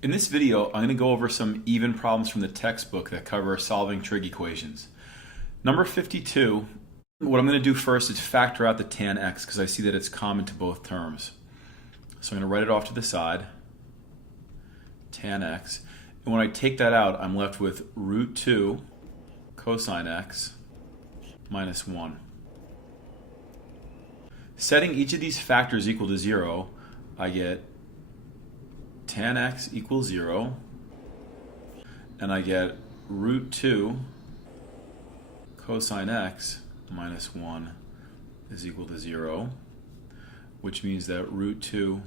In this video, I'm going to go over some even problems from the textbook that cover solving trig equations. Number 52, what I'm going to do first is factor out the tan x because I see that it's common to both terms. So I'm going to write it off to the side, tan x. And when I take that out, I'm left with root 2 cosine x minus 1. Setting each of these factors equal to 0, I get tan x equals 0, and I get root 2 cosine x minus 1 is equal to 0, which means that root 2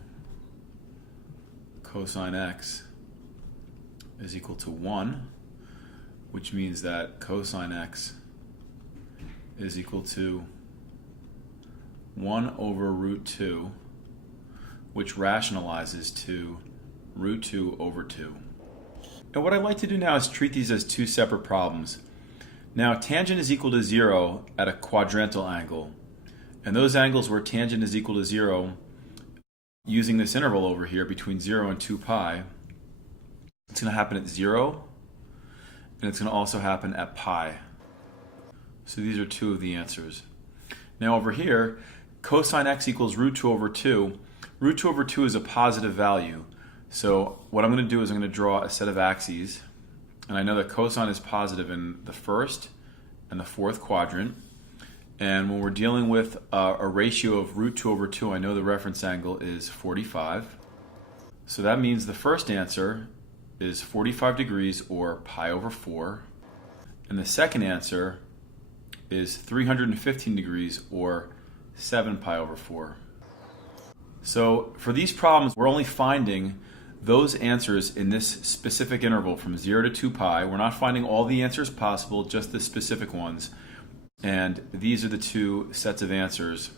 cosine x is equal to 1, which means that cosine x is equal to 1 over root 2, which rationalizes to root 2 over 2. And what I'd like to do now is treat these as two separate problems. Now, tangent is equal to 0 at a quadrantal angle. And those angles where tangent is equal to 0, using this interval over here between 0 and 2 pi, it's going to happen at 0, and it's going to also happen at pi. So these are two of the answers. Now over here, cosine x equals root 2 over 2. Root 2 over 2 is a positive value. So what I'm going to do is I'm going to draw a set of axes. And I know that cosine is positive in the first and the fourth quadrant. And when we're dealing with a ratio of root 2 over 2, I know the reference angle is 45. So that means the first answer is 45 degrees, or pi over 4. And the second answer is 315 degrees, or 7 pi over 4. So for these problems, we're only finding those answers in this specific interval from 0 to 2 pi. We're not finding all the answers possible, just the specific ones. And these are the two sets of answers,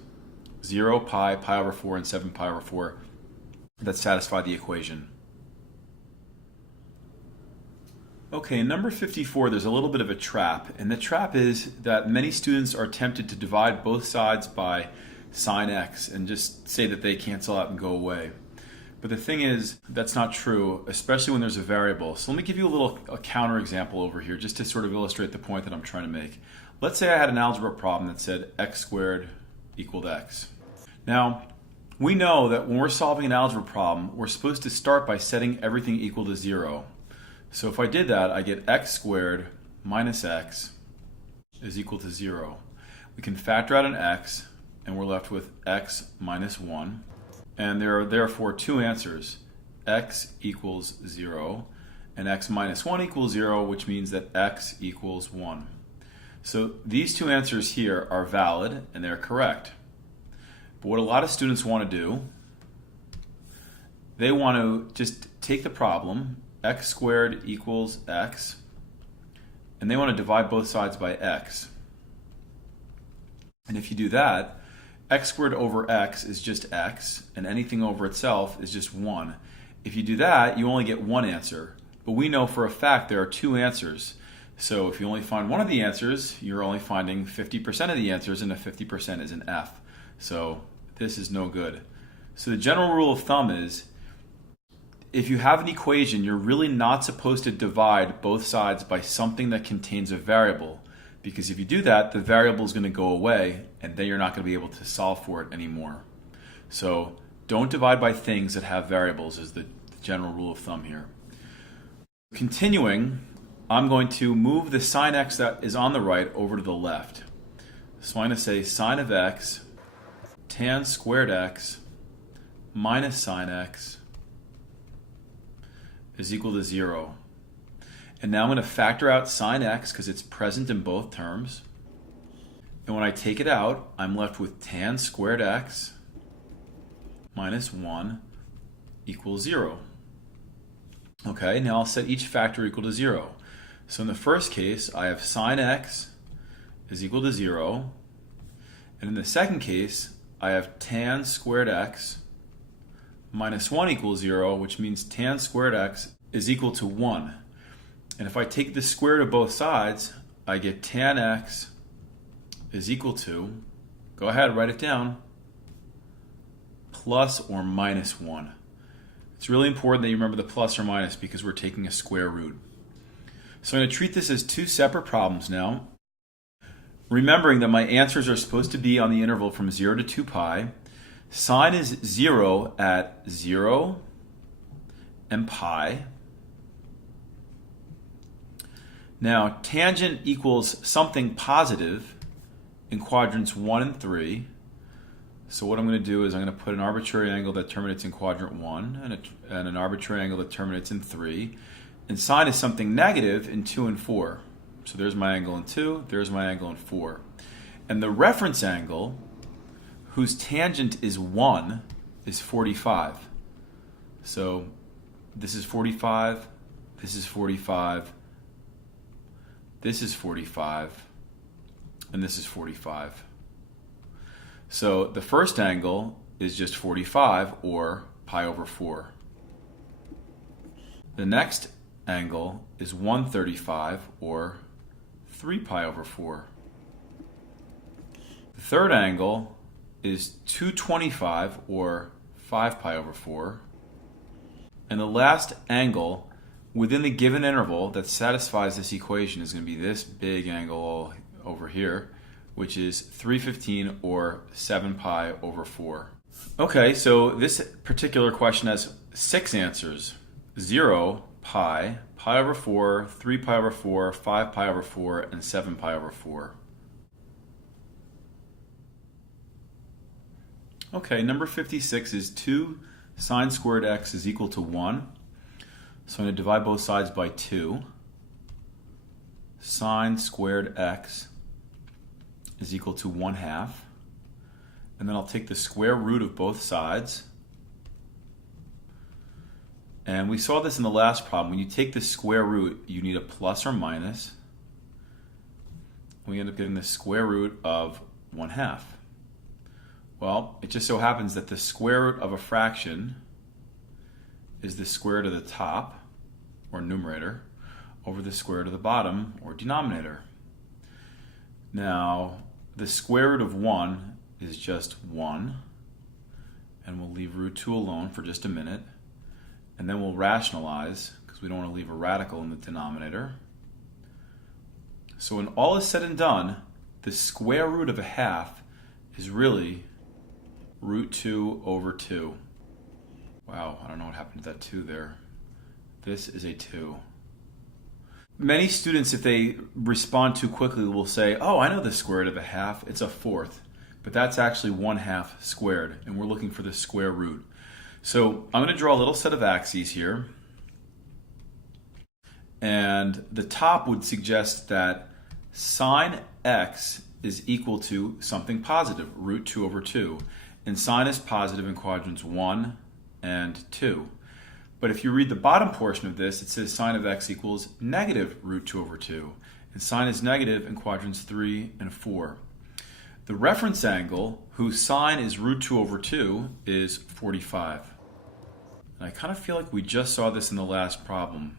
0, pi, pi over 4, and 7 pi over 4, that satisfy the equation. Okay, in number 54, there's a little bit of a trap. And the trap is that many students are tempted to divide both sides by sine x and just say that they cancel out and go away. But the thing is, that's not true, especially when there's a variable. So let me give you a counter example over here just to sort of illustrate the point that I'm trying to make. Let's say I had an algebra problem that said x squared equaled x. Now, we know that when we're solving an algebra problem, we're supposed to start by setting everything equal to 0. So if I did that, I get x squared minus x is equal to 0. We can factor out an x, and we're left with x minus 1. And there are therefore two answers, x equals 0 and x minus 1 equals 0, which means that x equals 1. So these two answers here are valid and they're correct. But what a lot of students want to do, they want to just take the problem, x squared equals x, and they want to divide both sides by x. And if you do that, x squared over x is just x, and anything over itself is just 1. If you do that, you only get one answer. But we know for a fact there are two answers. So if you only find one of the answers, you're only finding 50% of the answers, and the 50% is an F. So this is no good. So the general rule of thumb is, if you have an equation, you're really not supposed to divide both sides by something that contains a variable. Because if you do that, the variable is going to go away, and then you're not going to be able to solve for it anymore. So don't divide by things that have variables is the general rule of thumb here. Continuing, I'm going to move the sine x that is on the right over to the left. So I'm going to say sine of x tan squared x minus sine x is equal to 0. And now I'm going to factor out sine x because it's present in both terms. And when I take it out, I'm left with tan squared x minus 1 equals 0. Okay, now I'll set each factor equal to 0. So in the first case, I have sine x is equal to 0. And in the second case, I have tan squared x minus 1 equals 0, which means tan squared x is equal to 1. And if I take the square root of both sides, I get tan x is equal to, go ahead, write it down, plus or minus 1. It's really important that you remember the plus or minus because we're taking a square root. So I'm going to treat this as two separate problems now. Remembering that my answers are supposed to be on the interval from 0 to 2 pi. Sine is 0 at 0 and pi. Now, tangent equals something positive in quadrants 1 and 3. So what I'm going to do is I'm going to put an arbitrary angle that terminates in quadrant 1 and an arbitrary angle that terminates in 3. And sine is something negative in 2 and 4. So there's my angle in 2, there's my angle in 4. And the reference angle, whose tangent is 1, is 45. So this is 45, this is 45, this is 45, and this is 45. So the first angle is just 45, or pi over 4. The next angle is 135, or 3 pi over 4. The third angle is 225, or 5 pi over 4. And the last angle within the given interval that satisfies this equation is going to be this big angle over here, which is 315, or 7 pi over 4. Okay, so this particular question has 6 answers. 0, pi, pi over 4, 3 pi over 4, 5 pi over 4, and 7 pi over 4. Okay, number 56 is 2 sine squared x is equal to 1. So I'm going to divide both sides by 2. Sine squared x is equal to 1/2. And then I'll take the square root of both sides. And we saw this in the last problem. When you take the square root, you need a plus or minus. We end up getting the square root of 1/2. Well, it just so happens that the square root of a fraction is the square root of the top, or numerator, over the square root of the bottom, or denominator. Now, the square root of 1 is just 1, and we'll leave root 2 alone for just a minute. And then we'll rationalize, because we don't want to leave a radical in the denominator. So when all is said and done, the square root of 1/2 is really root 2 over 2. Wow, I don't know what happened to that 2 there. This is a 2. Many students, if they respond too quickly, will say, oh, I know the square root of 1/2, it's a 4th. But that's actually 1/2 squared, and we're looking for the square root. So I'm going to draw a little set of axes here. And the top would suggest that sine x is equal to something positive, root 2 over 2. And sine is positive in quadrants 1 and 2. But if you read the bottom portion of this, it says sine of x equals negative root 2 over 2. And sine is negative in quadrants 3 and 4. The reference angle, whose sine is root 2 over 2, is 45. And I kind of feel like we just saw this in the last problem.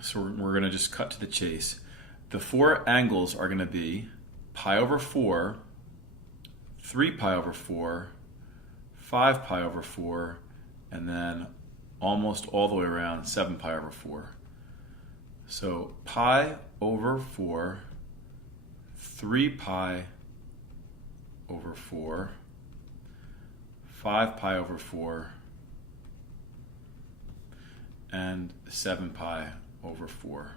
So we're going to just cut to the chase. The 4 angles are going to be pi over 4, 3 pi over 4, 5 pi over 4, and then almost all the way around 7 pi over 4. So pi over 4, 3 pi over 4, 5 pi over 4, and 7 pi over 4.